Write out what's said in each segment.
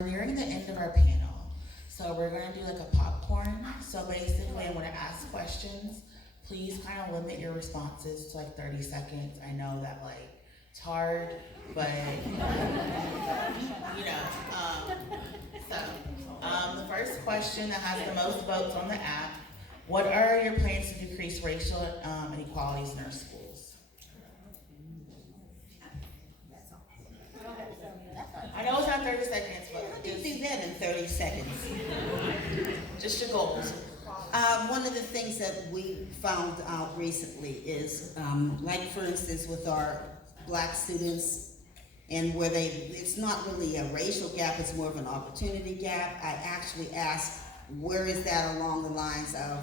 We're nearing the end of our panel, so we're going to do like a popcorn. So basically, I'm going to ask questions. Please kind of limit your responses to like 30 seconds. I know that like it's hard, but you know. The first question that has the most votes on the app: what are your plans to decrease racial inequalities in our schools? I know it's not 30 seconds, but How do you do that in 30 seconds? just your goals. One of the things that we found out recently is, like for instance, with our black students, and where it's not really a racial gap, it's more of an opportunity gap. I actually asked, where is that along the lines of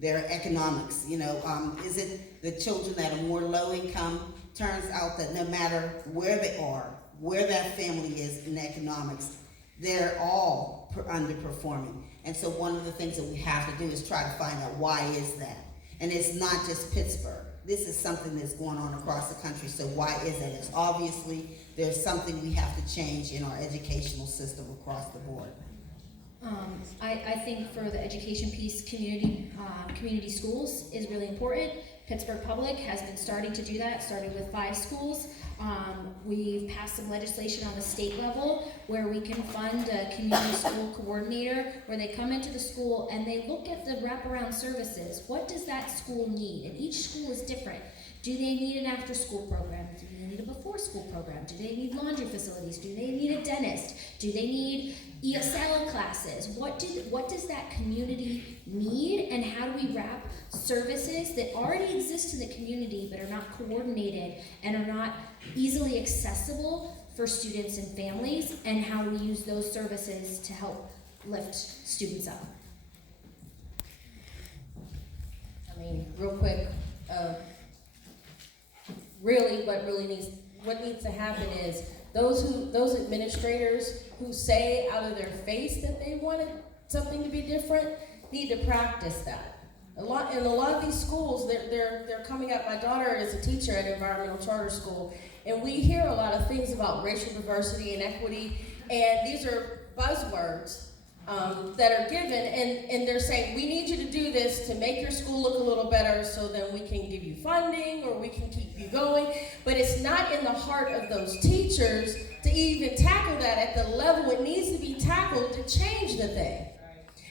their economics? You know, is it the children that are more low income? Turns out that no matter where they are, where that family is in economics, they're all underperforming. And so one of the things that we have to do is try to find out why is that. And it's not just Pittsburgh. This is something that's going on across the country. So why is that? It's obviously there's something we have to change in our educational system across the board. I think for the education piece, community schools is really important. Pittsburgh Public has been starting to do that, started with 5 schools. We've passed some legislation on the state level where we can fund a community school coordinator where they come into the school and they look at the wraparound services. What does that school need? And each school is different. Do they need an after-school program? Do they need a before-school program? Do they need laundry facilities? Do they need a dentist? Do they need ESL classes? What does that community need, and how do we wrap services that already exist in the community but are not coordinated and are not easily accessible for students and families, and how do we use those services to help lift students up? I mean, real quick, what needs to happen is those administrators who say out of their face that they wanted something to be different need to practice that. In a lot of these schools, they're coming up. My daughter is a teacher at environmental charter school, and we hear a lot of things about racial diversity and equity, and these are buzzwords that are given, and they're saying, we need you to do this to make your school look a little better so then we can give you funding or we can keep you going. But it's not in the heart of those teachers to even tackle that at the level it needs to be tackled to change the thing.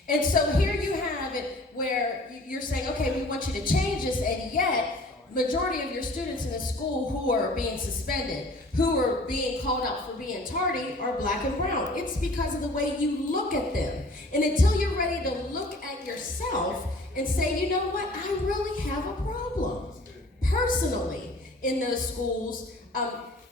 And so here you have it where you're saying, okay, we want you to change this, and yet majority of your students in the school who are being suspended, who are being called out for being tardy, are black and brown. It's because of the way you look at them. And until you're ready to look at yourself and say, you know what, I really have a problem personally in those schools.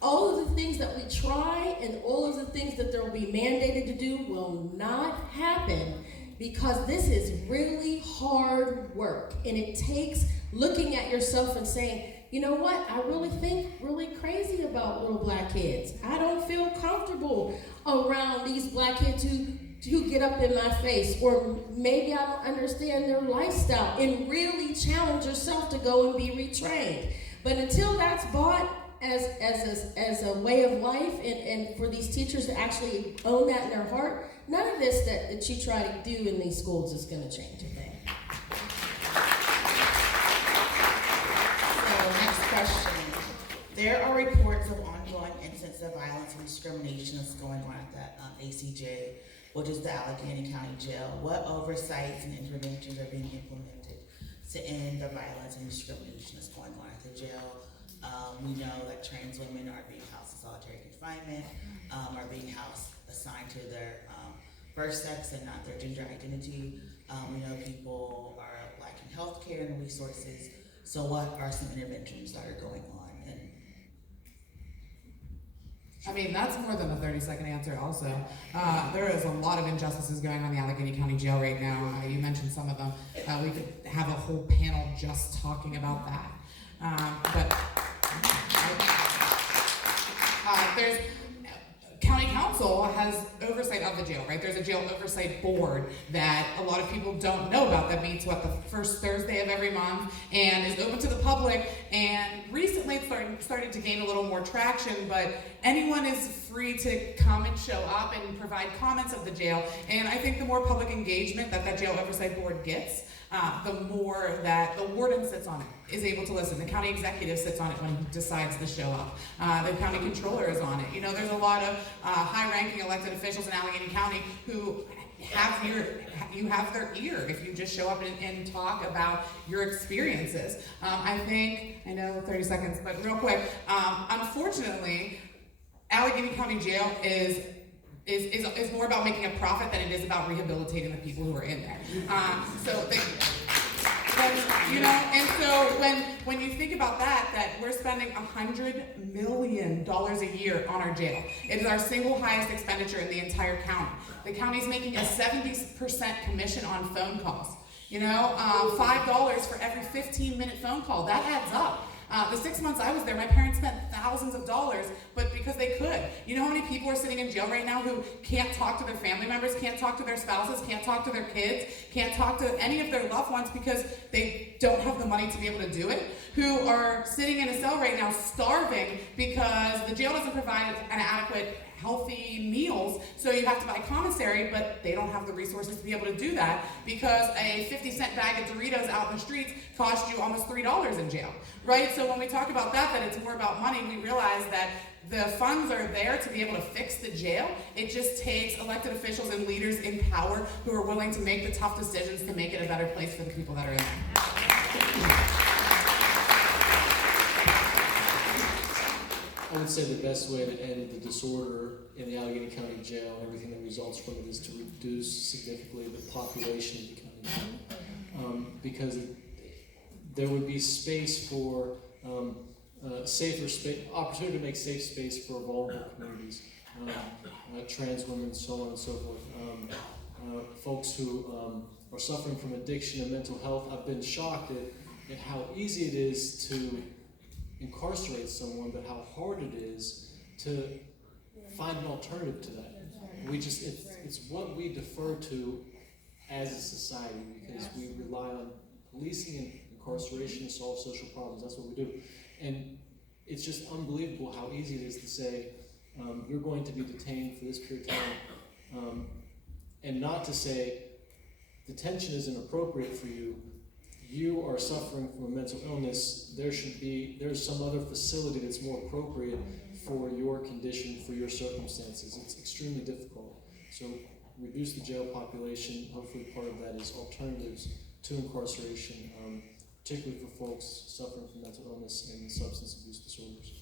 All of the things that we try and all of the things that there will be mandated to do will not happen, because this is really hard work, and it takes looking at yourself and saying, you know what, I really think really crazy about little black kids. I don't feel comfortable around these black kids who get up in my face, or maybe I don't understand their lifestyle, and really challenge yourself to go and be retrained. But until that's bought as a way of life, and for these teachers to actually own that in their heart, none of this that you try to do in these schools is going to change a thing. So next question. There are reports of ongoing incidents of violence and discrimination that's going on at that ACJ, which is the Allegheny County Jail. What oversights and interventions are being implemented to end the violence and discrimination that's going on at the jail? We know that trans women are being housed in solitary confinement, are being assigned to their birth sex and not their gender identity. We know people are lacking health care and resources. So what are some interventions that are going on? I mean, that's more than a 30-second answer also. There is a lot of injustices going on in the Allegheny County Jail right now. You mentioned some of them. We could have a whole panel just talking about that. There's county council has oversight of the jail, right? There's a jail oversight board that a lot of people don't know about that meets, the first Thursday of every month and is open to the public. And recently it's started to gain a little more traction, but anyone is free to come and show up and provide comments of the jail. And I think the more public engagement that jail oversight board gets, the more that the warden sits on it, is able to listen. The county executive sits on it when he decides to show up. The county controller is on it. You know, there's a lot of high-ranking elected officials in Allegheny County who you have their ear if you just show up and talk about your experiences. I know 30 seconds, but real quick, unfortunately, Allegheny County Jail is more about making a profit than it is about rehabilitating the people who are in there. When you think about that we're spending $100 million a year on our jail. It is our single highest expenditure in the entire county. The county's making a 70% commission on phone calls. $5 for every 15-minute phone call. That adds up. The 6 months I was there, my parents spent thousands of dollars, but because they could. You know how many people are sitting in jail right now who can't talk to their family members, can't talk to their spouses, can't talk to their kids, can't talk to any of their loved ones because they don't have the money to be able to do it, who are sitting in a cell right now starving because the jail doesn't provide an adequate healthy meals, so you have to buy commissary, but they don't have the resources to be able to do that because a 50-cent bag of Doritos out in the streets cost you almost $3 in jail, right? So when we talk about that it's more about money, we realize that the funds are there to be able to fix the jail. It just takes elected officials and leaders in power who are willing to make the tough decisions to make it a better place for the people that are in there. I would say the best way to end the disorder in the Allegheny County Jail and everything that results from it is to reduce significantly the population of the county jail. Because there would be space for safer space, opportunity to make safe space for vulnerable communities, trans women, so on and so forth. Folks who are suffering from addiction and mental health. I've been shocked at how easy it is to incarcerate someone, but how hard it is to find an alternative to that. It's what we defer to as a society because we rely on policing and incarceration to solve social problems. That's what we do. And it's just unbelievable how easy it is to say, you're going to be detained for this period of time, and not to say, detention isn't appropriate for you. You are suffering from a mental illness, there's some other facility that's more appropriate for your condition, for your circumstances. It's extremely difficult. So reduce the jail population. Hopefully part of that is alternatives to incarceration, particularly for folks suffering from mental illness and substance abuse disorders.